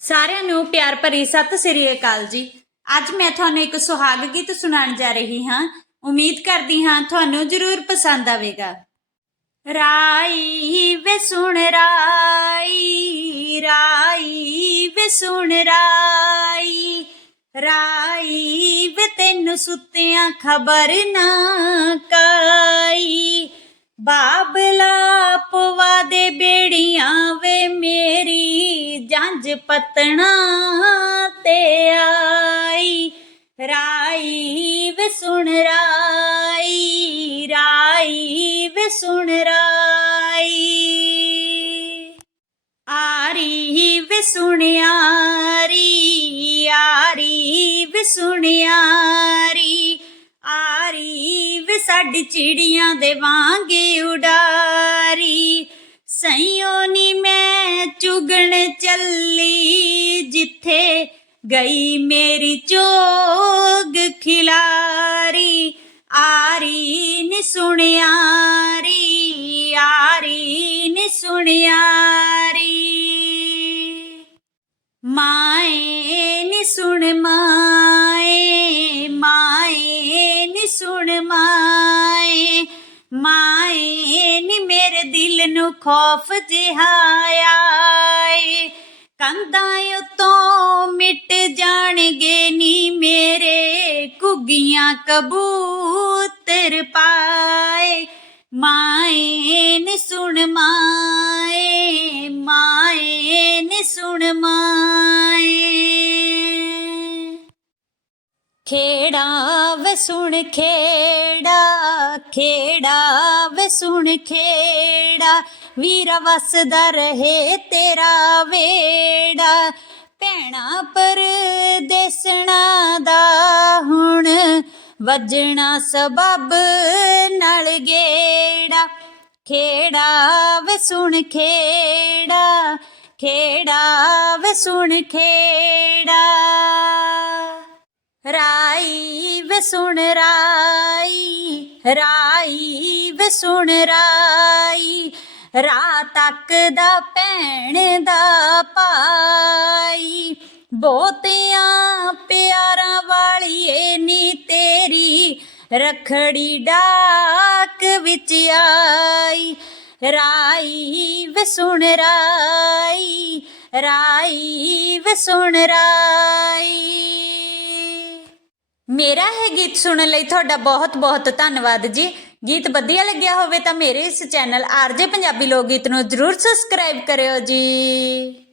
ਸਾਰਿਆਂ ਨੂੰ ਪਿਆਰ ਭਰੀ ਸਤਿ ਸ੍ਰੀ ਅਕਾਲ ਜੀ। ਅੱਜ ਮੈਂ ਤੁਹਾਨੂੰ ਇੱਕ ਸੁਹਾਗ ਗੀਤ ਸੁਣਾਉਣ ਜਾ ਰਹੀ ਹਾਂ। ਉਮੀਦ ਕਰਦੀ ਹਾਂ ਤੁਹਾਨੂੰ ਜ਼ਰੂਰ ਪਸੰਦ ਆਵੇਗਾ। ਰਾਈ ਵੇ ਸੁਣ ਰਾਈ ਰਾਈ ਵੇ ਸੁਣ ਰਾਈ ਰਾਈ ਵੇ ਤੈਨੂੰ ਸੁੱਤਿਆਂ ਖਬਰ ਨਾ ਕਾਈ। ਬਾਬਲਾ ਪਵਾ ਦੇ ਬੇੜੀਆਂ ਵੇ ਮੇਰੀ ਜੰਜ ਪਤਣਾ ਤੇ ਆਈ। ਰਾਈ ਵੇ ਸੁਣ ਰਾਈ ਰਾਈ ਵੇ ਸੁਣ ਰਾਈ। ਆਰੀ ਵੇ ਸੁਣਿਆਰੀ ਆਰੀ ਵੇ ਸੁਣਿਆਰੀ ਆਰੀ ਵੇ ਸਾਡੀ ਚਿੜੀਆਂ ਦੇ ਵਾਂਗ ਉਡਾਰੀ। ਸਈਓ ਨੀ ਚੁਗਣ ਚੱਲੀ, ਜਿੱਥੇ ਗਈ ਮੇਰੀ ਚੋਗ ਖਿਲਾਰੀ। ਆਰੀ ਨੀ ਸੁਣਿਆਰੀ, ਆਰੀ ਨੀ ਸੁਣਿਆਰੀ। ਮਾਏ ਨੀ ਸੁਣ ਮਾਏ ਮਾਏ ਨੀ ਸੁਣ ਮਾਏ ਮਾਏ ਮੇਰੇ ਦਿਲ ਨੂੰ ਖੌਫ ਜਿਹਾਇਆ ਏ ਕੰਧਾਂ ਉਤੋਂ ਮਿਟ ਜਾਣਗੇ ਨੀ ਮੇਰੇ ਕੁਗੀਆਂ ਕਬੂਤਰ ਪਾ। ਖੇੜਾ ਵੇ ਸੁਣ ਖੇੜਾ ਖੇੜਾ ਵੇ ਸੁਣ ਖੇੜਾ, ਵੀਰਾ ਵਸਦਾ ਰਹੇ ਤੇਰਾ ਵੇੜਾ। ਭੈਣਾ ਪਰਦੇਸਣਾ ਦਾ ਹੁਣ ਵੱਜਣਾ ਸਬਬ ਨਾਲ ਗੇੜਾ। ਖੇੜਾ ਵੇ ਸੁਣ ਖੇੜਾ ਖੇੜਾ ਵੇ ਸੁਣ ਖੇੜਾ। ਰਾਈ ਵੇ ਸੁਣ ਰਾਈ ਰਾਈ ਵੇ ਸੁਣ ਰਾਈ। ਰਾਤ ਤੱਕ ਦਾ ਭੈਣ ਦਾ ਪਾਈ ਬਹੁਤਿਆਂ ਪਿਆਰਾਂ ਵਾਲੀ ਏ ਨੀ ਤੇਰੀ। ਰਖੜੀ ਡਾਕ ਵਿੱਚ ਆਈ। ਰਾਈ ਵੇ ਸੁਣ ਰਾਈ ਰਾਈ ਵੇ ਸੁਣ ਰਾਈ। ਮੇਰਾ ਇਹ ਗੀਤ ਸੁਣਨ ਲਈ ਤੁਹਾਡਾ ਬਹੁਤ ਬਹੁਤ ਧੰਨਵਾਦ ਜੀ। ਗੀਤ ਵਧੀਆ ਲੱਗਿਆ ਹੋਵੇ ਤਾਂ ਮੇਰੇ ਇਸ ਚੈਨਲ ਆਰਜੇ ਪੰਜਾਬੀ ਲੋਕ ਗੀਤ ਨੂੰ ਜਰੂਰ ਸਬਸਕ੍ਰਾਈਬ ਕਰਿਓ ਜੀ।